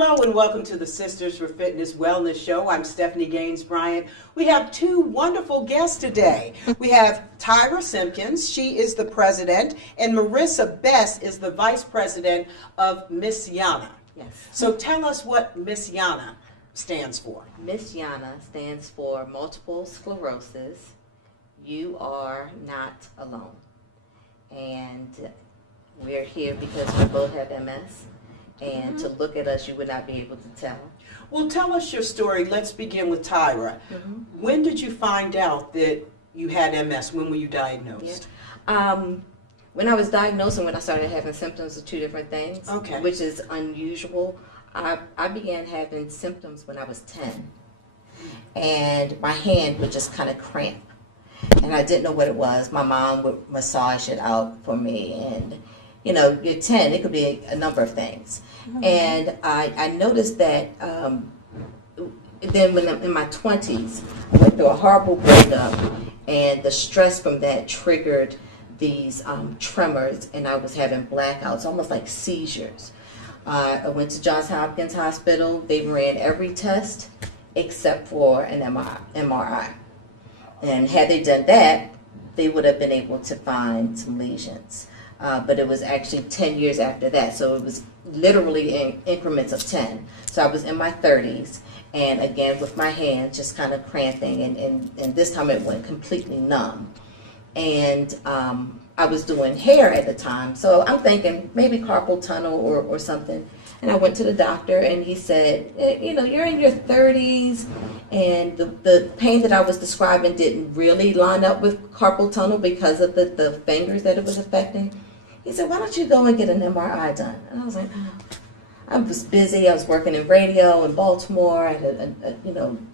Hello and welcome to the Sisters for Fitness Wellness Show. I'm Stephanie Gaines-Bryant. We have two wonderful guests today. We have Tyra Simpkins, she is the president, and Marisa Bess is the vice president of MS YANA. Yes. So tell us what MS YANA stands for. MS YANA stands for multiple sclerosis. You are not alone. And we're here because we both have MS. And to look at us, you would not be able to tell. Well, tell us your story. Let's begin with Tyra. When did you find out that you had MS? When were you diagnosed? When I was diagnosed and when I started having symptoms are two different things, which is unusual. I began having symptoms when I was 10. And my hand would just kind of cramp. And I didn't know what it was. My mom would massage it out for me. And you know, you're 10, it could be a number of things. And I noticed that then when I'm in my 20s, I went through a horrible breakup, and the stress from that triggered these tremors, and I was having blackouts, almost like seizures. I went to Johns Hopkins Hospital. They ran every test except for an MRI. And had they done that, they would have been able to find some lesions. But it was actually 10 years after that, so it was literally in increments of 10. So I was in my 30s, and again with my hands just kind of cramping, and this time it went completely numb. And I was doing hair at the time, so I'm thinking maybe carpal tunnel or something. And I went to the doctor, and he said, you know, you're in your 30s, and the pain that I was describing didn't really line up with carpal tunnel because of the fingers that it was affecting. He said, why don't you go and get an MRI done? And I was like, oh. I was busy. I was working in radio in Baltimore. I had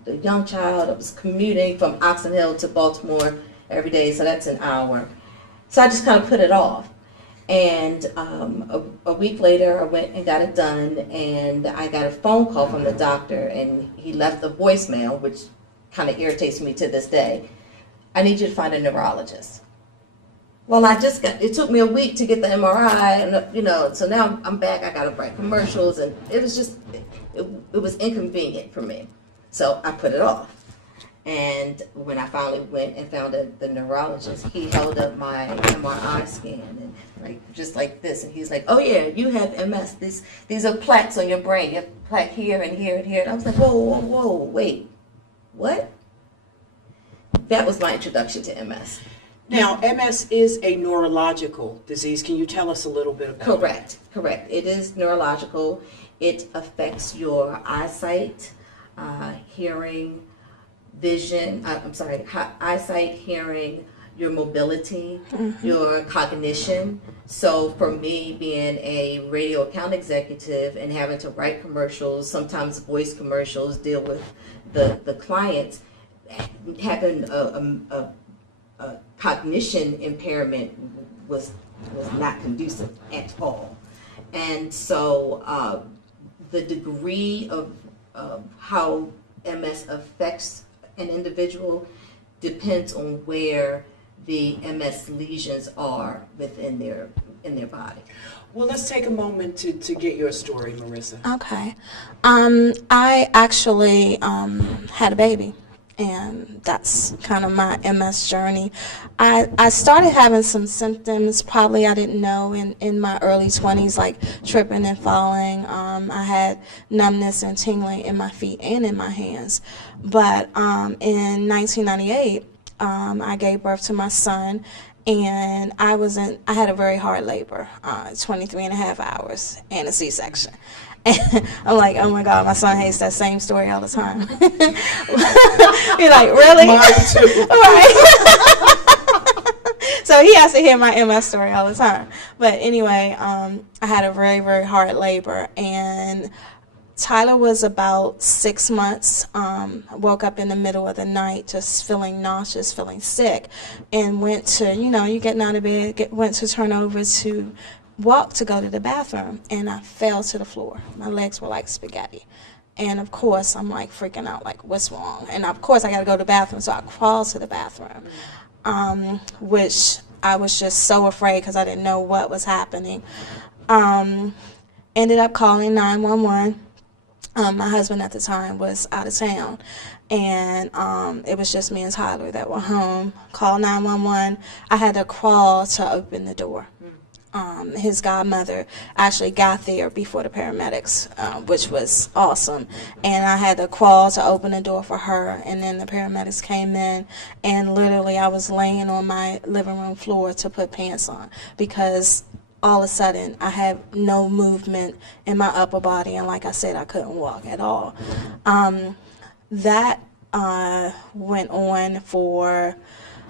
a young child. I was commuting from Oxon Hill to Baltimore every day, so that's an hour. So I just kind of put it off. And a week later, I went and got it done, and I got a phone call from the doctor, and he left a voicemail, which kind of irritates me to this day. I need you to find a neurologist. Well, it took me a week to get the MRI, and so now I'm back. I got to write commercials, and it was just, it was inconvenient for me. So I put it off. And when I finally went and found the neurologist, he held up my MRI scan, and just like this, and he's like, oh yeah, you have MS. These are plaques on your brain. You have plaque here and here and here. And I was like, whoa, wait, what? That was my introduction to MS. Now, MS is a neurological disease. Can you tell us a little bit about it? Correct. It is neurological. It affects your eyesight, hearing, vision, eyesight, hearing, your mobility, your cognition. So for me, being a radio account executive and having to write commercials, sometimes voice commercials, deal with the clients, having a cognition impairment was not conducive at all. And so the degree of how MS affects an individual depends on where the MS lesions are within their body. Well, let's take a moment to get your story, Marisa. Okay. I actually had a baby, and that's kind of my MS journey. I started having some symptoms, probably I didn't know, in my early 20s, like tripping and falling. I had numbness and tingling in my feet and in my hands. But in 1998, I gave birth to my son, and I had a very hard labor, 23 and a half hours, and a C-section. And I'm like, oh my God, my son hates that same story all the time. You're like, really? Mine too. Right. So he has to hear my MS story all the time. But anyway, I had a very, very hard labor, and Tyler was about 6 months. Woke up in the middle of the night just feeling nauseous, feeling sick, and went to, you getting out of bed, went to turn over to walk to go to the bathroom, and I fell to the floor. My legs were like spaghetti. And of course, I'm like freaking out, like, what's wrong? And of course, I got to go to the bathroom, so I crawled to the bathroom, which I was just so afraid because I didn't know what was happening. Ended up calling 911. My husband at the time was out of town, and it was just me and Tyler that were home. Called 911. I had to crawl to open the door. His godmother actually got there before the paramedics, which was awesome. And I had to crawl to open the door for her, and then the paramedics came in, and literally I was laying on my living room floor to put pants on, because all of a sudden I had no movement in my upper body, and like I said, I couldn't walk at all. That went on for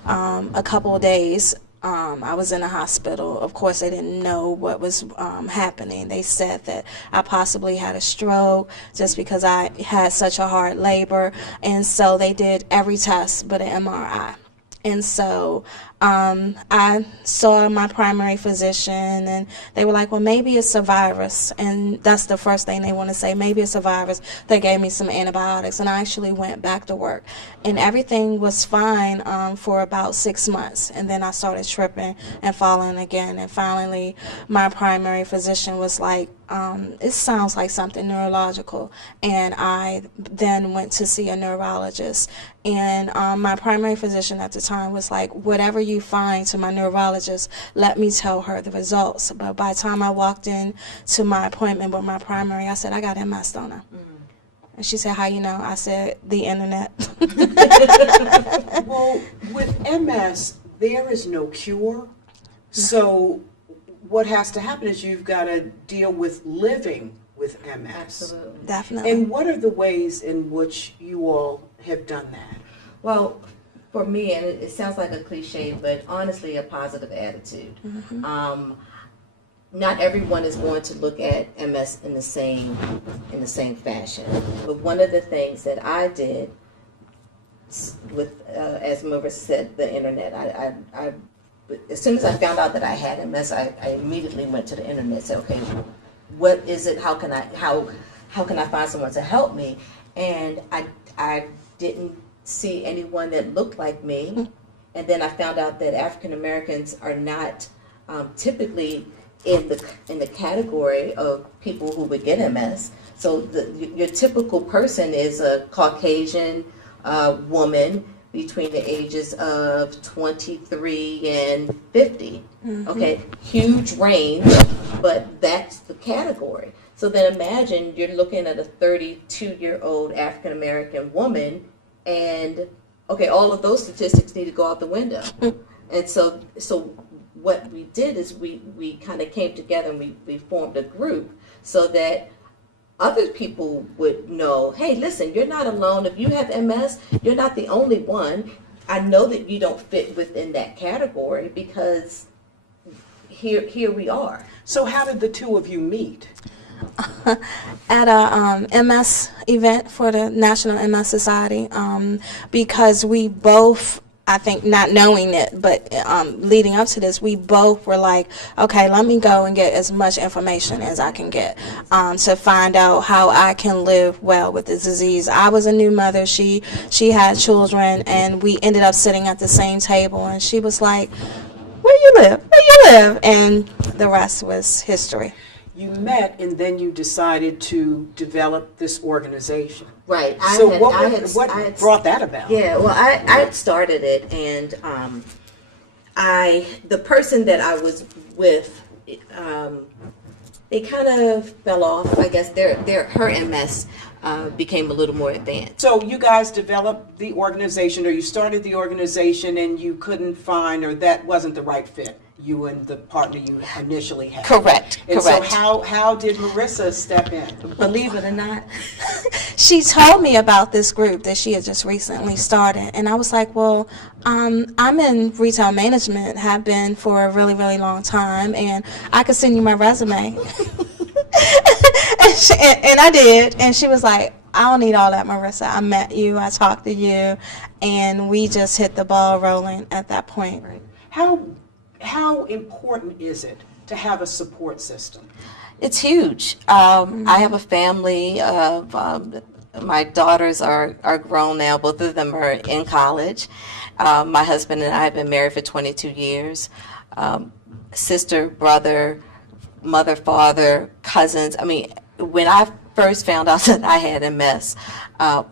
a couple of days. I was in a hospital. Of course, they didn't know what was happening. They said that I possibly had a stroke just because I had such a hard labor. And so they did every test but an MRI. And so I saw my primary physician, and they were like, well, maybe it's a virus. And that's the first thing they want to say, maybe it's a virus. They gave me some antibiotics, and I actually went back to work. And everything was fine for about 6 months. And then I started tripping and falling again. And finally, my primary physician was like, it sounds like something neurological. And I then went to see a neurologist. And my primary physician at the time was like, whatever you find to my neurologist, let me tell her the results. But by the time I walked in to my appointment with my primary, I said, I got MS, don't I? And she said, how you know? I said, the internet. Well, with MS, there is no cure. So what has to happen is you've got to deal with living with MS. Absolutely. Definitely. And what are the ways in which you all have done that? Well, for me, and it sounds like a cliche, but honestly, a positive attitude. Not everyone is going to look at MS in the same fashion. But one of the things that I did with, as Marisa said, the internet. I as soon as I found out that I had MS, I immediately went to the internet and said, okay, what is it? How can I find someone to help me? And I didn't see anyone that looked like me. And then I found out that African Americans are not typically in the category of people who would get MS. So your typical person is a Caucasian woman between the ages of 23 and 50. Okay, huge range, but that's the category. So then imagine you're looking at a 32-year-old African American woman, and okay, all of those statistics need to go out the window. And so what we did is we kind of came together and we formed a group so that other people would know, hey, listen, you're not alone. If you have MS, you're not the only one. I know that you don't fit within that category because here we are. So how did the two of you meet? At a MS event for the National MS Society, because we both, I think, not knowing it, but leading up to this, we both were like, okay, let me go and get as much information as I can get to find out how I can live well with this disease. I was a new mother. She had children, and we ended up sitting at the same table, and she was like, where you live? And the rest was history. You met, and then you decided to develop this organization. Right. What brought that about? Yeah, well, I started it, and the person that I was with, they kind of fell off. I guess her MS became a little more advanced. So you guys developed the organization, or you started the organization, and you couldn't find, or that wasn't the right fit, you and the partner you initially had. Correct. And so how did Marisa step in? Believe it or not, she told me about this group that she had just recently started, and I was like, well, I'm in retail management, have been for a really, really long time, and I could send you my resume. And I did, and she was like, I don't need all that, Marisa. I met you, I talked to you, and we just hit the ball rolling at that point. Right. How important is it to have a support system? it's huge. I have a family of my daughters are grown now. Both of them are in college. My husband and I have been married for 22 years. Sister, brother, mother, father, cousins. I mean, when I first found out that I had MS,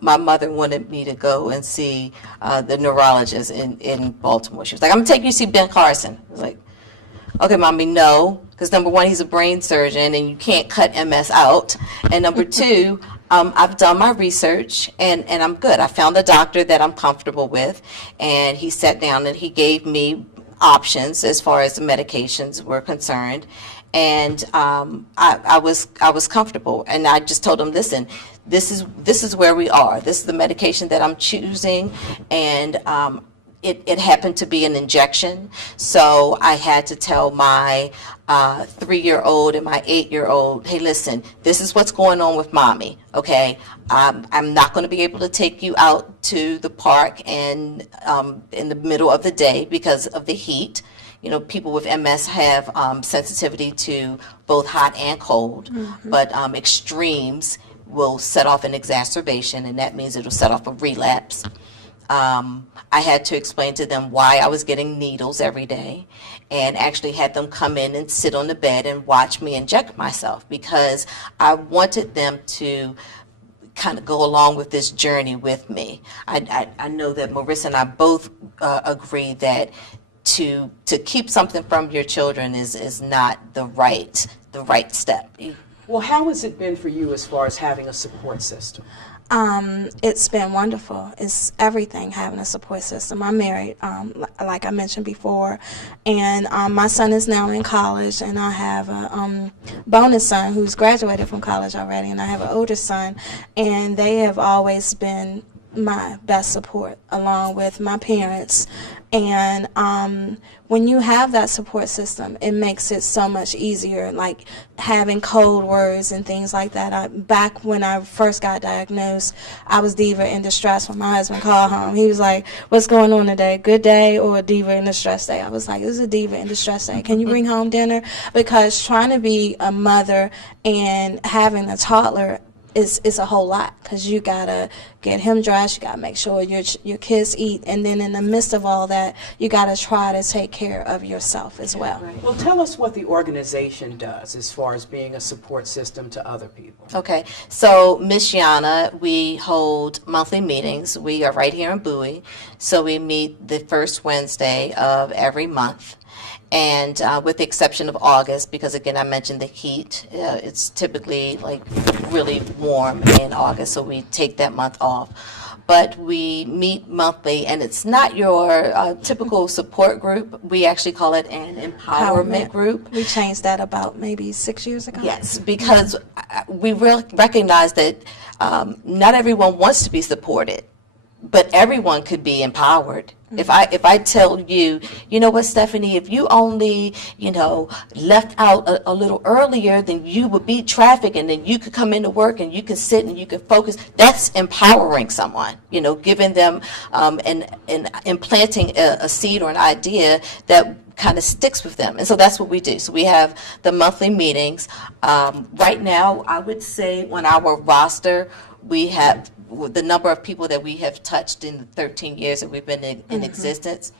my mother wanted me to go and see the neurologist in Baltimore. She was like, I'm going to take you to see Ben Carson. I was like, okay, Mommy, no. Because number one, he's a brain surgeon and you can't cut MS out. And number two, I've done my research and I'm good. I found a doctor that I'm comfortable with, and he sat down and he gave me options as far as the medications were concerned. And I was comfortable, and I just told him, listen, this is where we are. This is the medication that I'm choosing, and it happened to be an injection, so I had to tell my 3-year-old and my 8-year-old, hey, listen, this is what's going on with Mommy, okay? I'm not going to be able to take you out to the park and in the middle of the day because of the heat. You know, people with MS have sensitivity to both hot and cold, but extremes will set off an exacerbation, and that means it'll set off a relapse. I had to explain to them why I was getting needles every day, and actually had them come in and sit on the bed and watch me inject myself, because I wanted them to kind of go along with this journey with me. I know that Marisa and I both agree that to keep something from your children is not the right step. Well, how has it been for you as far as having a support system? It's been wonderful. It's everything, having a support system. I'm married, like I mentioned before, and my son is now in college, and I have a bonus son who's graduated from college already, and I have an older son, and they have always been my best support, along with my parents. And when you have that support system, it makes it so much easier, like having code words and things like that. Back when I first got diagnosed, I was diva in distress. When my husband called home, he was like, what's going on today, good day or a diva in distress day? I was like, this is a diva in distress day. Can you bring home dinner? Because trying to be a mother and having a toddler is a whole lot, because you gotta get him dressed, you gotta make sure your kids eat, and then in the midst of all that, you gotta try to take care of yourself as well. Right. Well, tell us what the organization does as far as being a support system to other people. Okay, so MS YANA, we hold monthly meetings. We are right here in Bowie, so we meet the first Wednesday of every month. And with the exception of August, because again, I mentioned the heat, it's typically like really warm in August, so we take that month off. But we meet monthly, and it's not your typical support group. We actually call it an empowerment group. We changed that about maybe 6 years ago. Yes, because we recognize that not everyone wants to be supported, but everyone could be empowered. If I tell you, you know what, Stephanie, if you only, left out a little earlier, then you would beat traffic, and then you could come into work and you could sit and you could focus. That's empowering someone, giving them and implanting a seed or an idea that kind of sticks with them. And so that's what we do. So we have the monthly meetings. Right now, I would say on our roster, we have the number of people that we have touched in the 13 years that we've been in existence,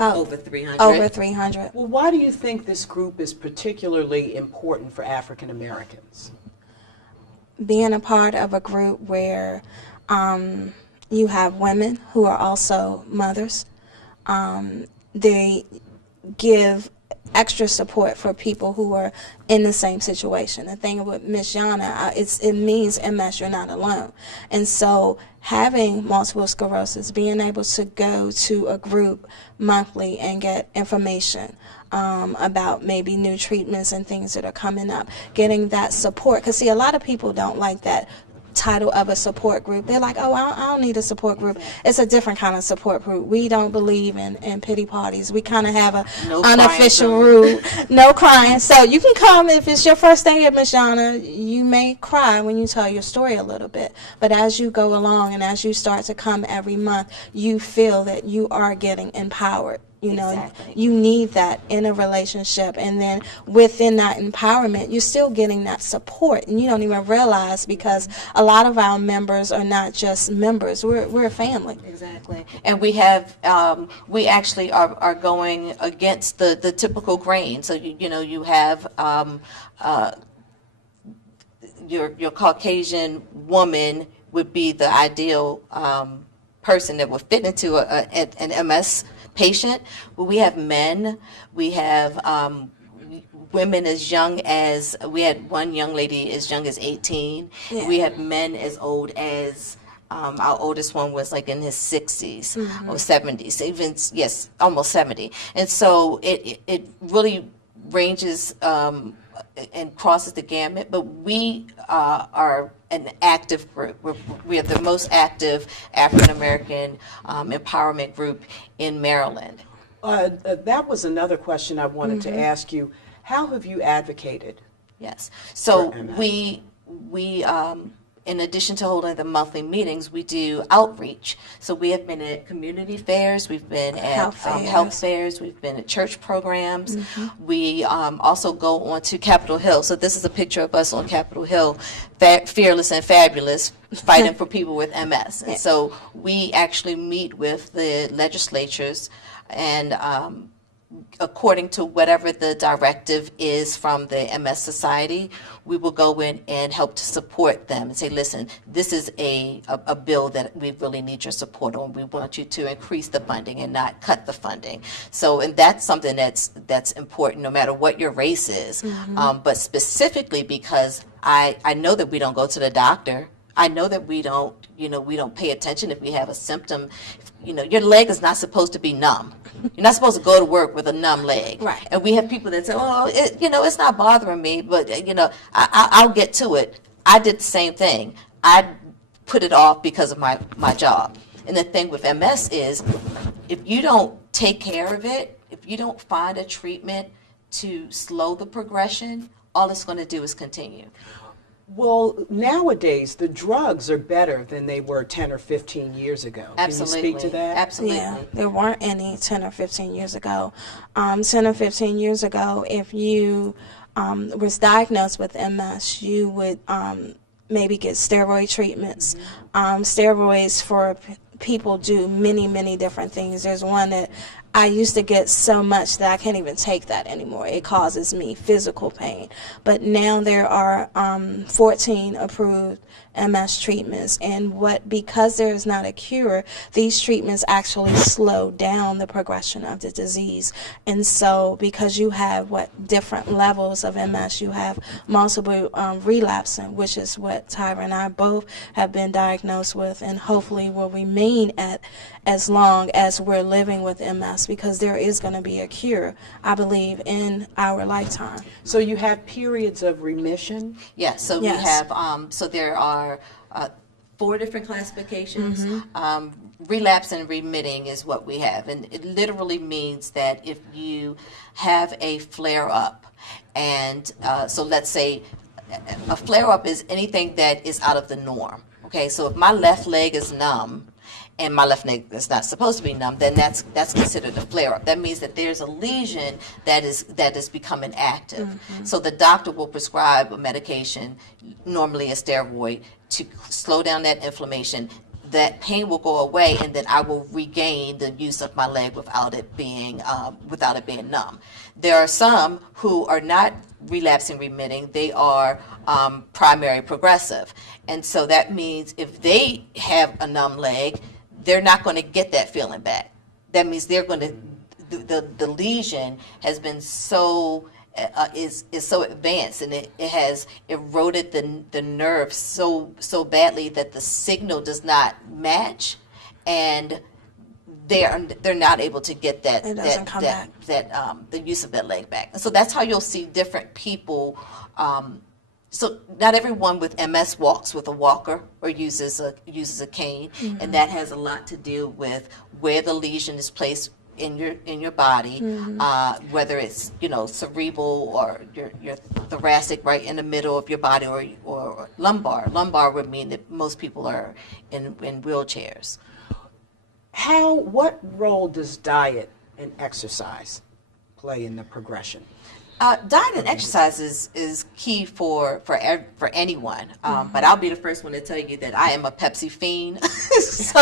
over 300. Over 300. Well, why do you think this group is particularly important for African Americans? Being a part of a group where you have women who are also mothers, they give extra support for people who are in the same situation. The thing with MS YANA, it means MS, you're not alone. And so having multiple sclerosis, being able to go to a group monthly and get information about maybe new treatments and things that are coming up, getting that support. Because see, a lot of people don't like that title of a support group. They're like, oh, I don't need a support group. It's a different kind of support group. We don't believe in pity parties. We kind of have a unofficial rule. No crying. So you can come if it's your first day at MS YANA. You may cry when you tell your story a little bit. But as you go along and as you start to come every month, you feel that you are getting empowered. You need that in a relationship, and then within that empowerment, you're still getting that support, and you don't even realize, because a lot of our members are not just members. We're a family. Exactly, and we have we actually are going against the typical grain. So you have your Caucasian woman would be the ideal person that would fit into an MS patient. But we have men, we have women as young as, we had one young lady as young as 18. Yeah. We have men as old as, our oldest one was like in his 60s or 70s, even, yes, almost 70. And so it really ranges and crosses the gamut, but we are an active group. We are the most active African American empowerment group in Maryland. That was another question I wanted to ask you. How have you advocated? Yes. So we in addition to holding the monthly meetings, we do outreach. So we have been at community fairs, we've been at health fairs, we've been at church programs. We also go on to Capitol Hill. So this is a picture of us on Capitol Hill, fearless and fabulous, fighting for people with MS. And so we actually meet with the legislatures, and according to whatever the directive is from the MS Society, we will go in and help to support them and say, listen, this is a bill that we really need your support on. We want you to increase the funding and not cut the funding. So, and that's something that's important no matter what your race is. But specifically because I know that we don't go to the doctor. I know that we don't pay attention if we have a symptom. Your leg is not supposed to be numb. You're not supposed to go to work with a numb leg. Right. And we have people that say, oh, it's not bothering me, but, I'll get to it. I did the same thing. I put it off because of my job. And the thing with MS is, if you don't take care of it, if you don't find a treatment to slow the progression, all it's going to do is continue. Well, nowadays, the drugs are better than they were 10 or 15 years ago. Absolutely. Can you speak to that? Absolutely. Yeah, there weren't any 10 or 15 years ago. 10 or 15 years ago, if you was diagnosed with MS, you would maybe get steroid treatments. Steroids for people do many, many different things. There's one that I used to get so much that I can't even take that anymore. It causes me physical pain. But now there are 14 approved MS treatments, and because there is not a cure, these treatments actually slow down the progression of the disease. And so because you have different levels of MS, you have multiple relapsing, which is what Tyra and I both have been diagnosed with, and hopefully will remain at as long as we're living with MS, because there is going to be a cure, I believe, in our lifetime. So you have periods of remission? Yes, so we have, so there are 4 different classifications. Relapse and remitting is what we have, and it literally means that if you have a flare-up, and so let's say a flare-up is anything that is out of the norm. Okay, so if my left leg is numb, and my left leg is not supposed to be numb, then that's considered a flare-up. That means that there's a lesion that is becoming active. So the doctor will prescribe a medication, normally a steroid, to slow down that inflammation. That pain will go away, and then I will regain the use of my leg without it being numb. There are some who are not relapsing remitting. They are primary progressive, and so that means if they have a numb leg, they're not going to get that feeling back. That means they're going to the lesion has been so is so advanced, and it has eroded the nerve so badly that the signal does not match, and they're not able to get the use of that leg back. And so that's how you'll see different people. So not everyone with MS walks with a walker or uses a cane, and that has a lot to do with where the lesion is placed in your body, whether it's cerebral or your thoracic, right in the middle of your body, or lumbar. Lumbar would mean that most people are in wheelchairs. What role does diet and exercise play in the progression? Diet and exercise is key for anyone, but I'll be the first one to tell you that I am a Pepsi fiend. So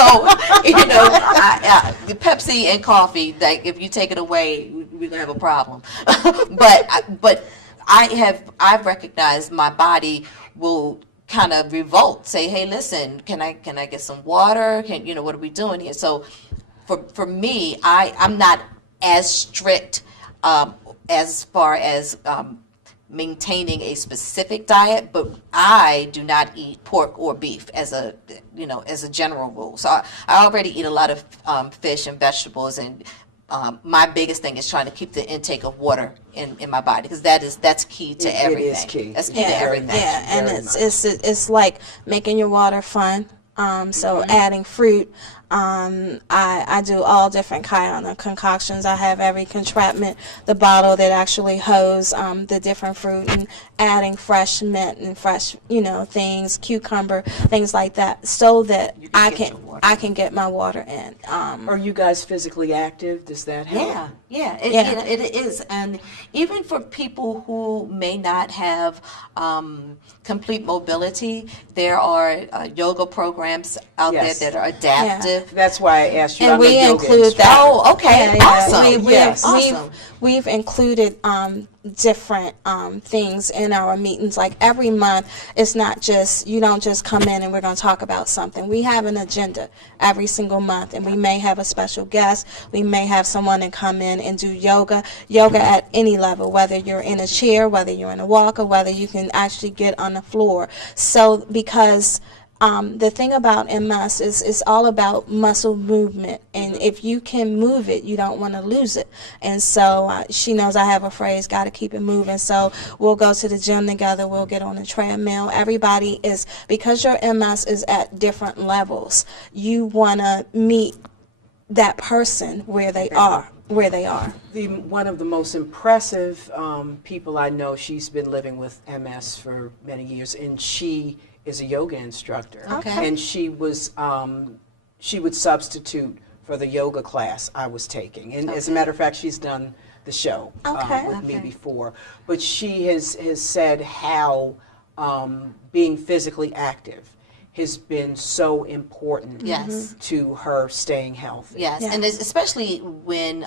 the Pepsi and coffee, like if you take it away, we're gonna have a problem. But I've recognized my body will kind of revolt, say, hey, listen, can I get some water? What are we doing here? So for me, I'm not as strict as far as maintaining a specific diet, but I do not eat pork or beef as a general rule. So I already eat a lot of fish and vegetables, and my biggest thing is trying to keep the intake of water in my body, because that's key to everything. It is key. That's key to everything. Yeah, and it's like making your water fun. So adding fruit. I do all different kind of concoctions. I have every contraption, the bottle that actually holds the different fruit, and adding fresh mint and fresh, things, cucumber, things like that, so that I can get my water in. Are you guys physically active? Does that help? Yeah, it is. And even for people who may not have complete mobility, there are yoga programs out there that are adaptive. That's why I asked you. And we include that. Oh, okay. Awesome. We've included different things in our meetings. Like every month, it's not just, you don't just come in and we're going to talk about something. We have an agenda every single month, and we may have a special guest. We may have someone to come in and do yoga at any level, whether you're in a chair, whether you're in a walker, whether you can actually get on the floor. So because the thing about MS is it's all about muscle movement, and if you can move it, you don't want to lose it. And so she knows I have a phrase, got to keep it moving. So we'll go to the gym together, we'll get on the treadmill. Everybody is, because your MS is at different levels, you want to meet that person where they are. One of the most impressive people I know, she's been living with MS for many years, and she is a yoga instructor. Okay. And she was she would substitute for the yoga class I was taking. And as a matter of fact, she's done the show with me before. But she has said how being physically active has been so important to her staying healthy. Yes. And especially when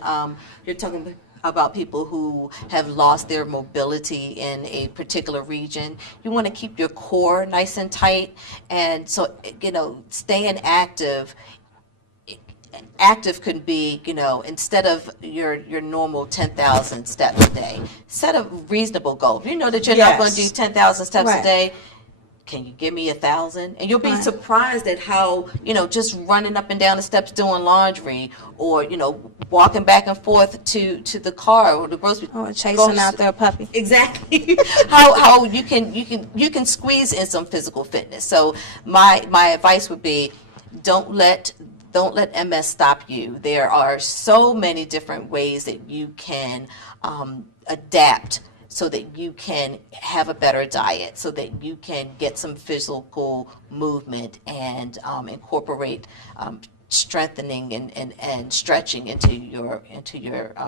you're talking about people who have lost their mobility in a particular region. You want to keep your core nice and tight, and so staying active could be, instead of your normal 10,000 steps a day, set a reasonable goal. If you know that you're not going to do 10,000 steps a day, can you give me 1,000? And you'll be surprised at how, just running up and down the steps doing laundry, or, walking back and forth to the car or the grocery. Or chasing out their puppy. Exactly. how you can squeeze in some physical fitness. So my advice would be, don't let MS stop you. There are so many different ways that you can adapt, so that you can have a better diet, so that you can get some physical movement and incorporate strengthening and stretching into your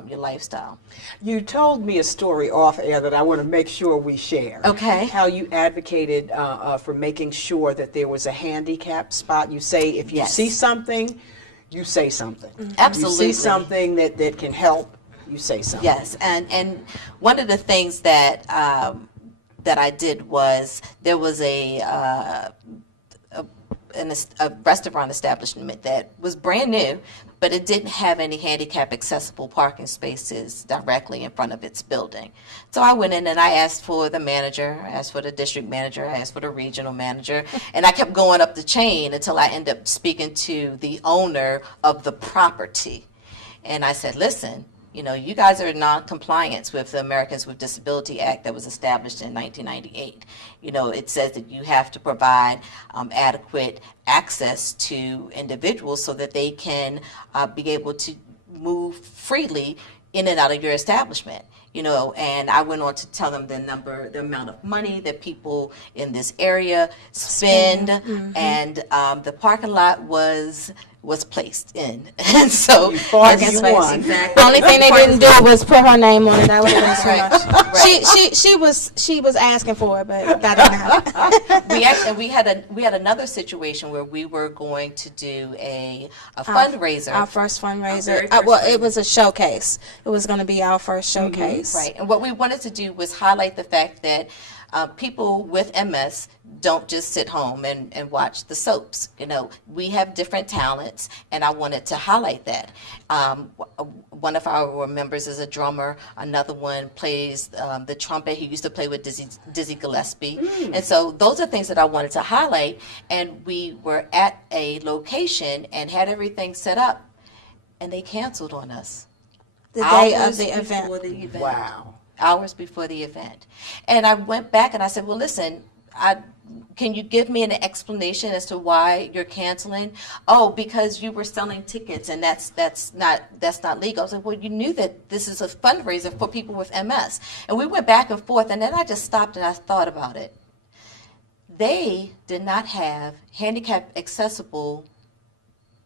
lifestyle. You told me a story off air that I want to make sure we share. Okay. How you advocated for making sure that there was a handicap spot. You say if you see something, you say something. Absolutely. You see something that can help, you say something. Yes, and one of the things that I did was, there was a restaurant establishment that was brand new, but it didn't have any handicap accessible parking spaces directly in front of its building. So I went in and I asked for the manager, I asked for the district manager, I asked for the regional manager, and I kept going up the chain until I ended up speaking to the owner of the property. And I said, listen, you guys are in non-compliance with the Americans with Disability Act that was established in 1998. It says that you have to provide adequate access to individuals so that they can be able to move freely in and out of your establishment. And I went on to tell them the amount of money that people in this area spend, and the parking lot was placed in. And so exactly. The only thing they didn't do was put her name on it. That would have been too much. She was asking for it, but that didn't happen. we had another situation where we were going to do a fundraiser. Our first fundraiser. It was a showcase. It was going to be our first showcase. Right. And what we wanted to do was highlight the fact that people with MS don't just sit home and watch the soaps. You know, we have different talents, and I wanted to highlight that. One of our members is a drummer. Another one plays the trumpet. He used to play with Dizzy Gillespie. And so those are things that I wanted to highlight. And we were at a location and had everything set up, and they canceled on us. The day of the event. Wow. Hours before the event. And I went back and I said, well, listen, can you give me an explanation as to why you're canceling? Oh, because you were selling tickets and that's not legal. I was like, well, you knew that this is a fundraiser for people with MS. And we went back and forth, and then I just stopped and I thought about it. They did not have handicap accessible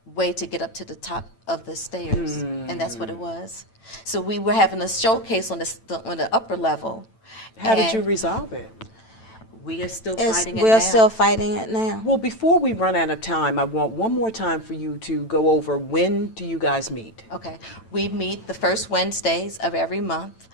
way to get up to the top of the stairs, and that's what it was. So we were having a showcase on the upper level. How did you resolve it? We are still fighting it now. We're still fighting it now. Well, before we run out of time, I want one more time for you to go over, when do you guys meet? Okay. We meet the first Wednesdays of every month.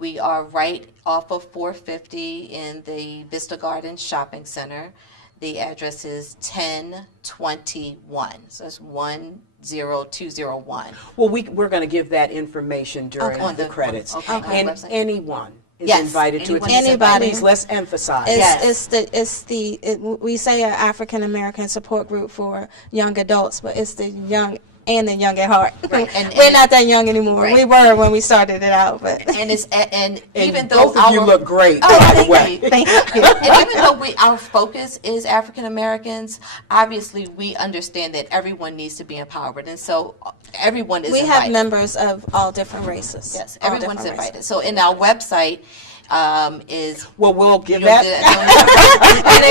We are right off of 450 in the Vista Gardens Shopping Center. The address is 1021. So it's 10201. Well, we're going to give that information during the credits. Okay. And anyone is Yes, invited to attend. Anybody. Please, let's emphasize. We say an African American support group for young adults, but it's the young and the young at heart. Right. We're not that young anymore. Right. We were when we started it out, but and even And though both of you look great, by the way. thank you. And even though our focus is African Americans, obviously we understand that everyone needs to be empowered, and so everyone is We invited. have members of all different races. Yes, All everyone's different invited. races. So in our website is Well, we'll give you that.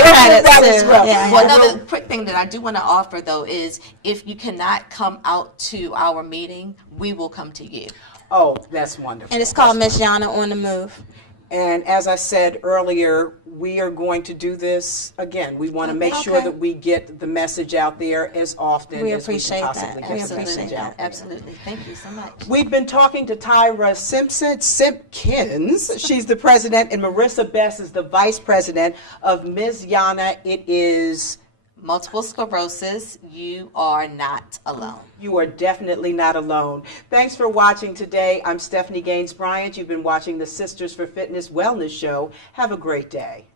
Credits as too. well. Yeah. Well, another quick thing that I do want to offer, though, is if you cannot come out to our meeting, we will come to you. Oh, that's wonderful. And it's called Miss YANA on the Move. And as I said earlier, we are going to do this again. We want to make sure Okay. that we get the message out there as often We as we appreciate can that. possibly We get the appreciate message that. out there. Absolutely. Thank you so much. We've been talking to Tyra Simpkins. She's the president, and Marisa Bess is the vice president of MS YANA. It is Multiple sclerosis, you are not alone. You are definitely not alone. Thanks for watching today. I'm Stephanie Gaines-Bryant. You've been watching the Sisters for Fitness Wellness Show. Have a great day.